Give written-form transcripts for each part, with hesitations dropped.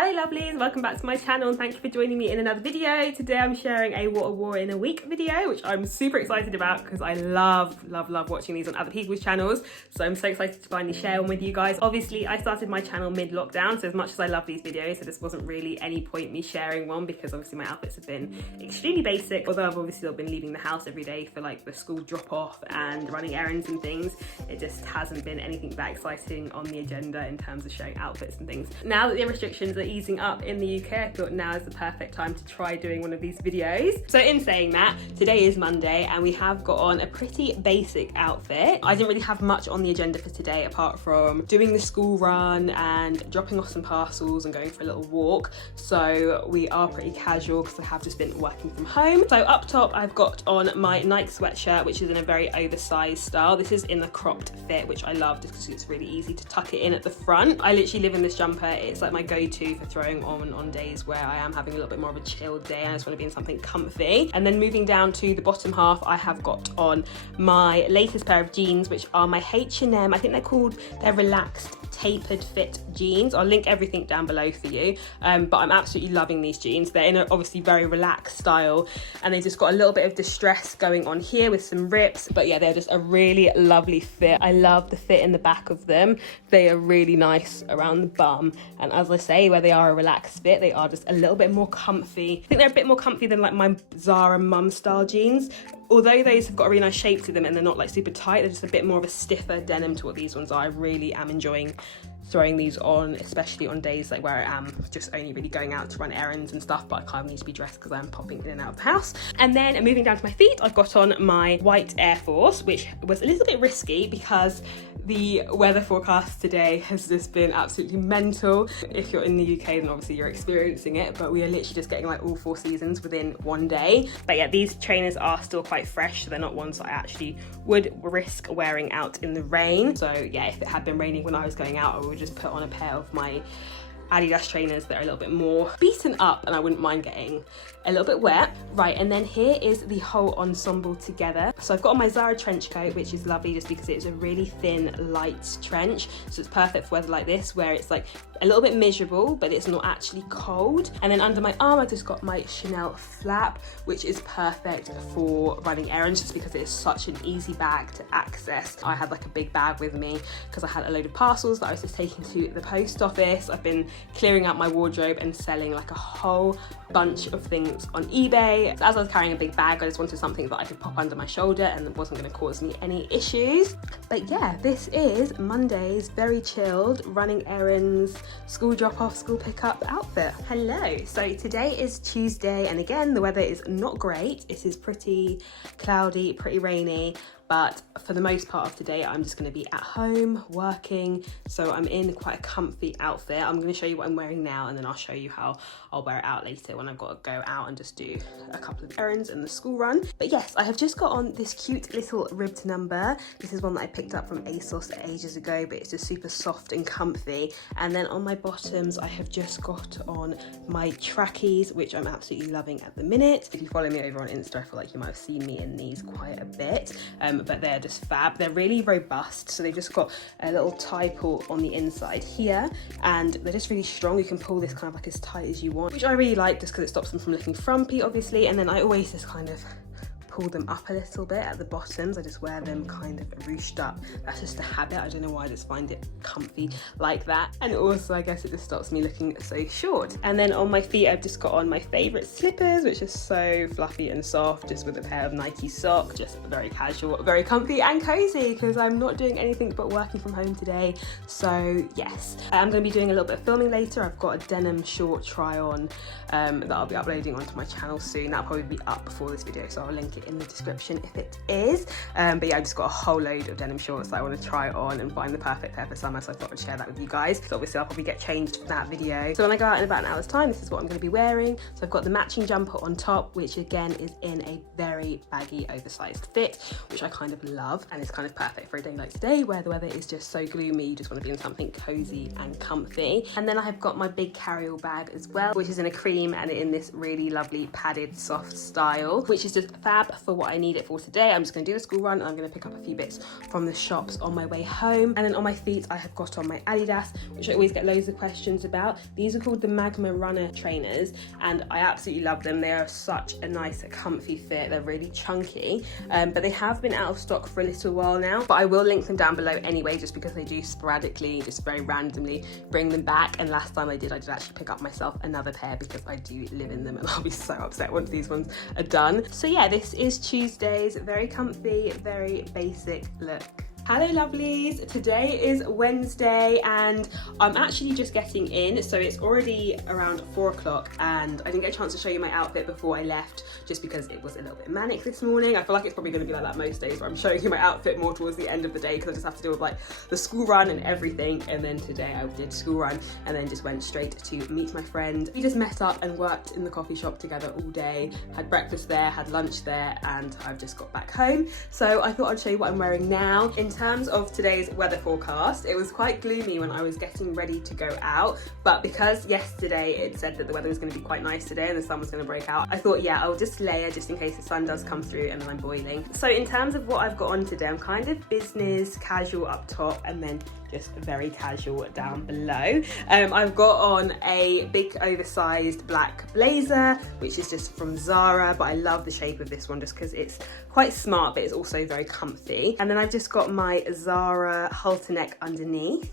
Hello lovelies, welcome back to my channel and thank you for joining me in another video. Today I'm sharing a what I wore in a week video, which I'm super excited about because I love watching these on other people's channels. So I'm so excited to finally share one with you guys. Obviously I started my channel mid-lockdown, so as much as I love these videos, so this wasn't really any point me sharing one because obviously my outfits have been extremely basic. Although I've obviously still been leaving the house every day for like the school drop off and running errands and things, it just hasn't been anything that exciting on the agenda in terms of showing outfits and things. Now that the restrictions are easing up in the UK, I thought now is the perfect time to try doing one of these videos. So in saying that, today is Monday and we have got on a pretty basic outfit. I didn't really have much on the agenda for today apart from doing the school run and dropping off some parcels and going for a little walk. So we are pretty casual because I have just been working from home. So up top I've got on my Nike sweatshirt, which is in a very oversized style. This is in the cropped fit, which I love just because it's really easy to tuck it in at the front. I literally live in this jumper. It's like my go-to for throwing on days where I am having a little bit more of a chilled day and I just want to be in something comfy. And then moving down to the bottom half, I have got on my latest pair of jeans, which are my H&M. I think they're relaxed tapered fit jeans. I'll link everything down below for you, but I'm absolutely loving these jeans. They're in a obviously very relaxed style and they just got a little bit of distress going on here with some rips, but yeah, they're just a really lovely fit. I love the fit in the back of them. They are really nice around the bum, and as I say, where they are a relaxed fit, they are just a little bit more comfy. I think they're a bit more comfy than like my Zara mum style jeans. Although those have got a really nice shape to them and they're not like super tight, they're just a bit more of a stiffer denim to what these ones are. I really am enjoying throwing these on, especially on days like where I am just only really going out to run errands and stuff, but I kind of need to be dressed because I'm popping in and out of the house. And then moving down to my feet, I've got on my white Air Force, which was a little bit risky because the weather forecast today has just been absolutely mental. If you're in the UK, then obviously you're experiencing it, but we are literally just getting like all 4 seasons within one day. But yeah, these trainers are still quite fresh, so they're not ones that I actually would risk wearing out in the rain. So yeah, if it had been raining when I was going out, I would just put on a pair of my Adidas trainers that are a little bit more beaten up and I wouldn't mind getting a little bit wet. Right, and then here is the whole ensemble together. So I've got on my Zara trench coat, which is lovely just because it's a really thin, light trench. So it's perfect for weather like this, where it's like a little bit miserable, but it's not actually cold. And then under my arm, I just got my Chanel flap, which is perfect for running errands just because it is such an easy bag to access. I had like a big bag with me because I had a load of parcels that I was just taking to the post office. I've been clearing out my wardrobe and selling like a whole bunch of things on eBay. As I was carrying a big bag, I just wanted something that I could pop under my shoulder and it wasn't going to cause me any issues. But yeah, this is Monday's very chilled running errands, school drop off, school pick up outfit. Hello, so today is Tuesday and again the weather is not great. It is pretty cloudy, pretty rainy, but for the most part of today I'm just going to be at home working, so I'm in quite a comfy outfit. I'm going to show you what I'm wearing now and then I'll show you how I'll wear it out later when I've got to go out and just do a couple of errands and the school run. But yes, I have just got on this cute little ribbed number. This is one that I picked up from ASOS ages ago, but it's just super soft and comfy. And then on my bottoms I have just got on my trackies, which I'm absolutely loving at the minute. If you follow me over on Insta, I feel like you might have seen me in these quite a bit. But they're just fab. They're really robust, so they've just got a little tie pull on the inside here and they're just really strong. You can pull this kind of like as tight as you want, which I really like just because it stops them from looking frumpy obviously. And then I always just kind of pull them up a little bit at the bottoms. I just wear them kind of ruched up. That's just a habit. I don't know why, I just find it comfy like that. And also I guess it just stops me looking so short. And then on my feet I've just got on my favorite slippers, which is so fluffy and soft, just with a pair of Nike socks. Just very casual, very comfy and cozy because I'm not doing anything but working from home today. So yes, I'm going to be doing a little bit of filming later. I've got a denim short try on that I'll be uploading onto my channel soon. That'll probably be up before this video, so I'll link it in the description if it is. But yeah, I've just got a whole load of denim shorts that I want to try on and find the perfect pair for summer, so I thought I'd share that with you guys. So obviously I'll probably get changed for that video. So when I go out in about an hour's time, this is what I'm going to be wearing. So I've got the matching jumper on top, which again is in a very baggy oversized fit, which I kind of love, and it's kind of perfect for a day like today where the weather is just so gloomy. You just want to be in something cozy and comfy. And then I have got my big carry-all bag as well, which is in a cream and in this really lovely padded soft style, which is just fab for what I need it for today. I'm just going to do the school run and I'm going to pick up a few bits from the shops on my way home. And then on my feet I have got on my AMIYAH'S, which I always get loads of questions about. These are called the Magma Runner trainers and I absolutely love them. They are such a nice comfy fit. They're really chunky, but they have been out of stock for a little while now, but I will link them down below anyway, just because they do sporadically, just very randomly bring them back. And last time I did actually pick up myself another pair because I do live in them and I'll be so upset once these ones are done. So yeah, this is Tuesday's very comfy, very basic look. Hello lovelies, today is Wednesday and I'm actually just getting in, so it's already around 4 o'clock and I didn't get a chance to show you my outfit before I left just because it was a little bit manic this morning. I feel like it's probably going to be like that most days where I'm showing you my outfit more towards the end of the day because I just have to deal with like the school run and everything. And then today I did school run and then just went straight to meet my friend. We just met up and worked in the coffee shop together all day, had breakfast there, had lunch there, and I've just got back home. So I thought I'd show you what I'm wearing now. In terms of today's weather forecast, it was quite gloomy when I was getting ready to go out, but because yesterday it said that the weather was going to be quite nice today and the sun was going to break out, I thought, yeah, I'll just layer just in case the sun does come through and then I'm boiling. So in terms of what I've got on today, I'm kind of business casual up top and then just very casual down below. I've got on a big oversized black blazer, which is just from Zara, but I love the shape of this one just because it's quite smart, but it's also very comfy. And then I've just got my Zara halter neck underneath.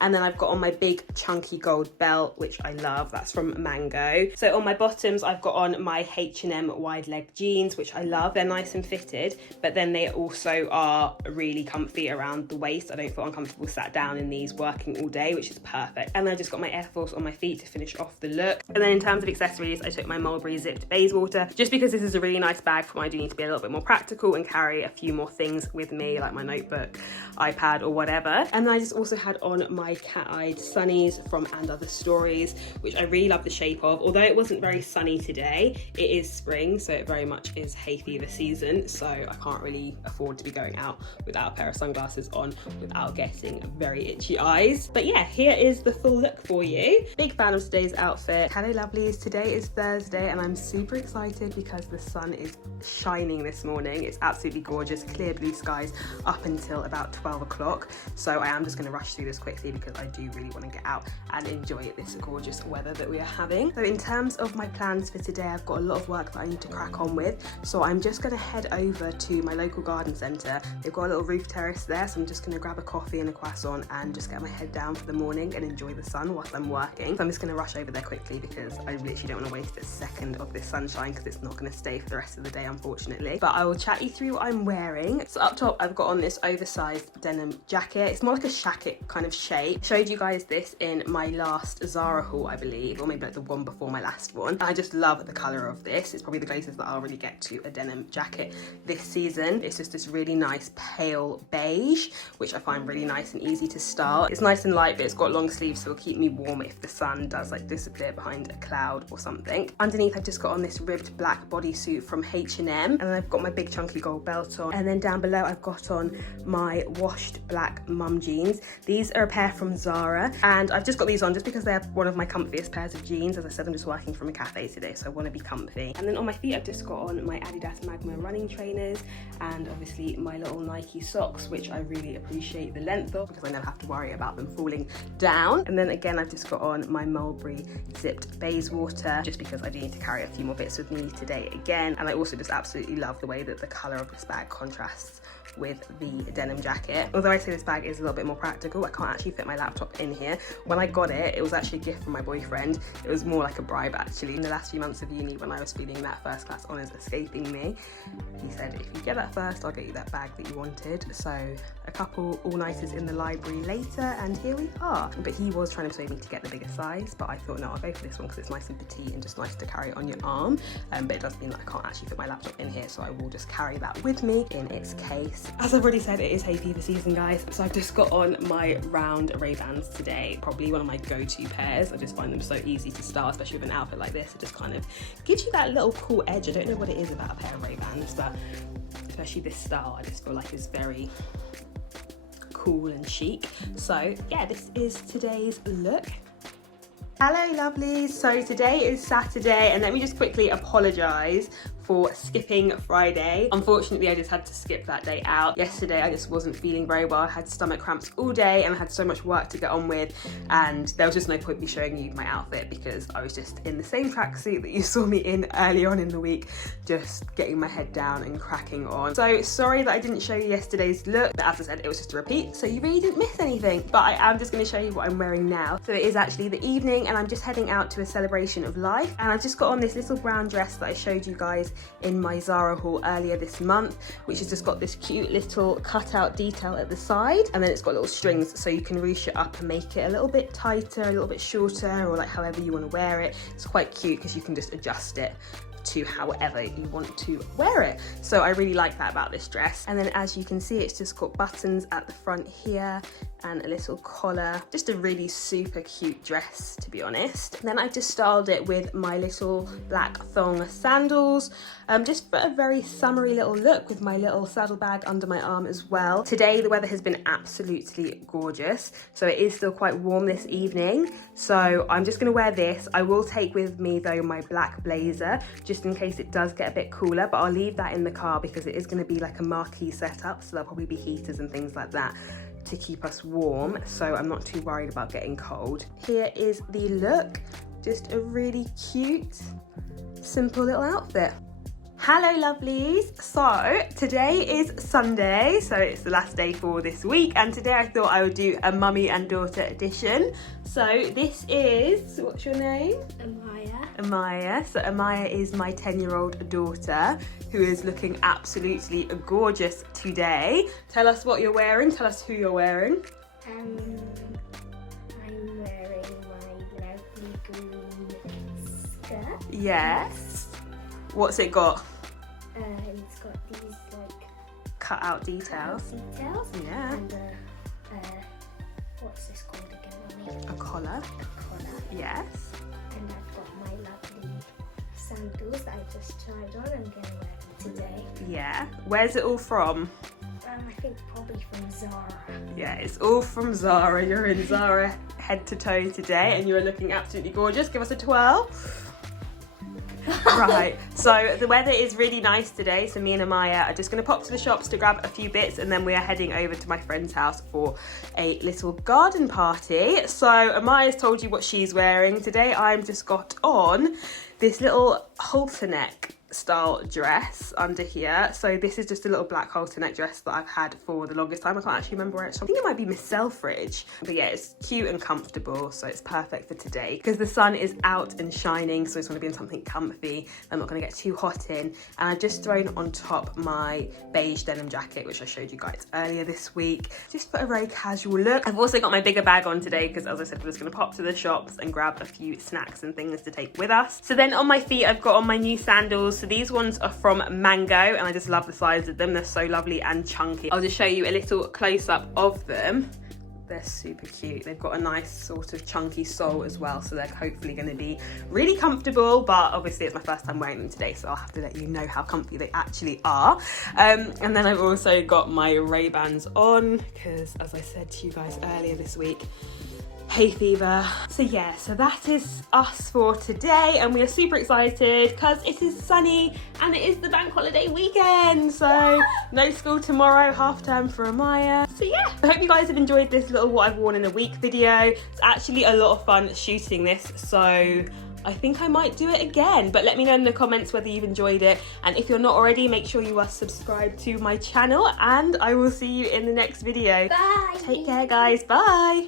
And then I've got on my big chunky gold belt, which I love, that's from Mango. So on my bottoms, I've got on my H&M wide leg jeans, which I love. They're nice and fitted, but then they also are really comfy around the waist. I don't feel uncomfortable sat down in these working all day, which is perfect. And I just got my Air Force on my feet to finish off the look. And then in terms of accessories, I took my Mulberry zipped Bayswater, just because this is a really nice bag for when I do need to be a little bit more practical and carry a few more things with me, like my notebook, iPad or whatever. And then I just also had on my cat-eyed sunnies from And Other Stories, which I really love the shape of. Although it wasn't very sunny today, it is spring, so it very much is hay fever season, so I can't really afford to be going out without a pair of sunglasses on without getting very itchy eyes. But yeah, here is the full look for you. Big fan of today's outfit. Hello lovelies, today is Thursday and I'm super excited because the sun is shining this morning. It's absolutely gorgeous, clear blue skies up until about 12 o'clock. So I am just going to rush through this quickly because I do really want to get out and enjoy this gorgeous weather that we are having. So in terms of my plans for today, I've got a lot of work that I need to crack on with. So I'm just going to head over to my local garden centre. They've got a little roof terrace there, so I'm just going to grab a coffee and a croissant and just get my head down for the morning and enjoy the sun whilst I'm working. So I'm just going to rush over there quickly because I literally don't want to waste a second of this sunshine because it's not going to stay for the rest of the day, unfortunately. But I will chat you through what I'm wearing. So up top, I've got on this oversized denim jacket. It's more like a shacket kind of shape. Showed you guys this in my last Zara haul, I believe, or maybe like the one before my last one. And I just love the colour of this. It's probably the closest that I'll really get to a denim jacket this season. It's just this really nice pale beige, which I find really nice and easy to style. It's nice and light, but it's got long sleeves, so it'll keep me warm if the sun does like disappear behind a cloud or something. Underneath, I've just got on this ribbed black bodysuit from H&M, and then I've got my big chunky gold belt on. And then down below, I've got on my washed black mum jeans. These are a pair from Zara, and I've just got these on just because they're one of my comfiest pairs of jeans. As I said, I'm just working from a cafe today, so I want to be comfy. And then on my feet, I've just got on my Adidas Magma running trainers, and obviously my little Nike socks, which I really appreciate the length of because I never have to worry about them falling down. And then again, I've just got on my Mulberry zipped Bayswater just because I do need to carry a few more bits with me today again. And I also just absolutely love the way that the colour of this bag contrasts with the denim jacket. Although I say this bag is a little bit more practical, I can't actually fit my laptop in here. When I got it, it was actually a gift from my boyfriend. It was more like a bribe actually. In the last few months of uni, when I was feeling that first class honours escaping me, he said, if you get that first, I'll get you that bag that you wanted. So a couple all-nighters in the library later, and here we are. But he was trying to persuade me to get the bigger size, but I thought, no, I'll go for this one because it's nice and petite and just nice to carry on your arm. But it does mean that I can't actually fit my laptop in here, so I will just carry that with me in its case. As I've already said, it is hay fever season, guys. So I've just got on my round Ray-Bans today. Probably one of my go-to pairs. I just find them so easy to style, especially with an outfit like this. It just kind of gives you that little cool edge. I don't know what it is about a pair of Ray-Bans, but especially this style, I just feel like it's very cool and chic. So yeah, this is today's look. Hello lovelies, so today is Saturday, and let me just quickly apologise for skipping Friday. Unfortunately, I just had to skip that day out. Yesterday, I just wasn't feeling very well. I had stomach cramps all day and I had so much work to get on with, and there was just no point me showing you my outfit because I was just in the same tracksuit that you saw me in earlier on in the week, just getting my head down and cracking on. So sorry that I didn't show you yesterday's look, but as I said, it was just a repeat, so you really didn't miss anything. But I am just going to show you what I'm wearing now. So it is actually the evening and I'm just heading out to a celebration of life, and I've just got on this little brown dress that I showed you guys in my Zara haul earlier this month, which has just got this cute little cutout detail at the side, and then it's got little strings so you can ruche it up and make it a little bit tighter, a little bit shorter, or like however you want to wear it. It's quite cute because you can just adjust it to however you want to wear it. So I really like that about this dress. And then as you can see, it's just got buttons at the front here and a little collar. Just a really super cute dress, to be honest. And then I just styled it with my little black thong sandals, just for a very summery little look with my little saddlebag under my arm as well. Today the weather has been absolutely gorgeous, so it is still quite warm this evening, so I'm just going to wear this. I will take with me though my black blazer just in case it does get a bit cooler, but I'll leave that in the car because it is going to be like a marquee setup, so there'll probably be heaters and things like that to keep us warm, so I'm not too worried about getting cold. Here is the look, just a really cute, simple little outfit. Hello lovelies, so today is Sunday, so it's the last day for this week, and today I thought I would do a mummy and daughter edition. So this is, what's your name? Amaya. So Amaya is my 10-year-old daughter who is looking absolutely gorgeous today. Tell us what you're wearing, tell us who you're wearing. I'm wearing my lovely green skirt. Yes. What's it got? It's got these like Cut out details. Yeah. And what's this called again, Mommy? A collar. A collar. Yes. And I've got my lovely sandals that I just tried on and going to wear them today. Yeah. Where's it all from? I think probably from Zara. Yeah, it's all from Zara. You're in Zara head to toe today and you're looking absolutely gorgeous. Give us a twirl. Right, so the weather is really nice today, so me and Amaya are just going to pop to the shops to grab a few bits, and then we are heading over to my friend's house for a little garden party. So Amaya's told you what she's wearing. Today I've just got on this little halter neck style dress under here. So this is just a little black halter neck dress that I've had for the longest time. I can't actually remember where it's from. I think it might be Miss Selfridge, but yeah, it's cute and comfortable, so it's perfect for today because the sun is out and shining, so I just want to be in something comfy. I'm not going to get too hot in, and I've just thrown on top my beige denim jacket, which I showed you guys earlier this week, just for a very casual look. I've also got my bigger bag on today because, as I said, we're just going to pop to the shops and grab a few snacks and things to take with us. So then on my feet I've got on my new sandals. So these ones are from Mango and I just love the size of them. They're so lovely and chunky. I'll just show you a little close-up of them. They're super cute. They've got a nice sort of chunky sole as well, so they're hopefully going to be really comfortable, but obviously it's my first time wearing them today, so I'll have to let you know how comfy they actually are. And then I've also got my Ray-Bans on because, as I said to you guys earlier this week, hay fever. So yeah, so that is us for today, and we are super excited because it is sunny and it is the bank holiday weekend, so no school tomorrow, half term for Amaya. So yeah, I hope you guys have enjoyed this little what I've worn in a week video. It's actually a lot of fun shooting this, so I think I might do it again, but let me know in the comments whether you've enjoyed it, and if you're not already, make sure you are subscribed to my channel, and I will see you in the next video. Bye! Take care guys, bye!